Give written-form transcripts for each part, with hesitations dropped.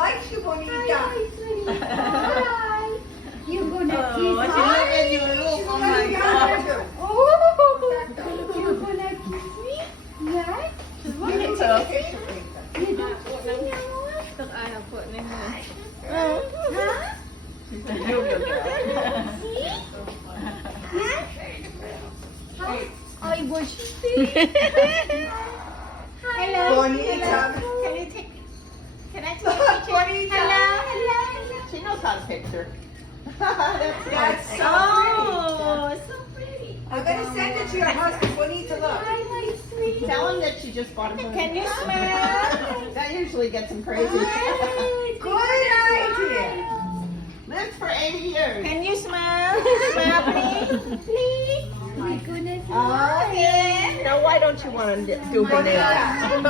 likes you, Bonita. Hi, sweetie. Hi. You're gonna Oh, kiss she me? look at you and look. Oh my God. Oh, you're gonna kiss me? Yes? She's You looking don't tough. kiss me? You don't kiss me, Noah? Look, I have put in her. Huh? She said, you good girl. See? Yes? Hi. I was see. Hello. Bonita. Can you take, can I take a picture? Bonita. Hello. She knows how to picture. That's so Oh, so pretty. I'm gonna send it to your husband. Bonita, look. Hi, my sweetie. Tell him that she just bought him. Can you smile? That usually gets him crazy. Good idea. Lives for 80 years. Can you smile? Smile, please. Please. We're gonna smile. Okay. Now, why don't you want to do her nails?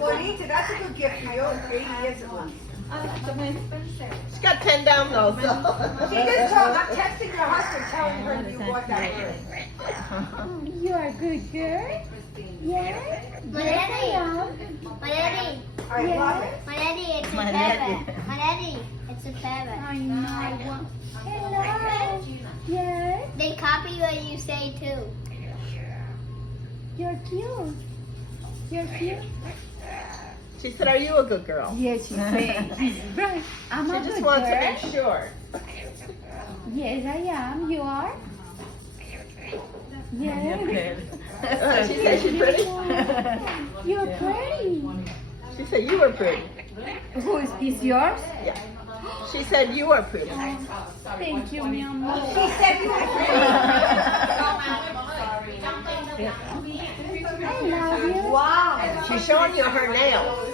Bonita, that's a good gift for you. 80 years ago. She's got 10 down though, so. She just told, I'm texting your husband, telling her you bought that for her. You are a good girl. Yes. Yes, I am. My daddy, I love it. my daddy, it's a My feather. daddy. My daddy, it's a feather. I know. Hello. Yes. They copy what you say too. You're cute. You're cute. She said, are you a good girl? Yes, she said. Right. I'm a She just good wants to girl. make sure. Yes, I am. You are? Yes. She said she's pretty. You're pretty. She said you were pretty. Who is yours? Yeah. She said you were pretty. Thank you, mi amor. She said you were pretty. I love you. Wow. She's showing you her nails.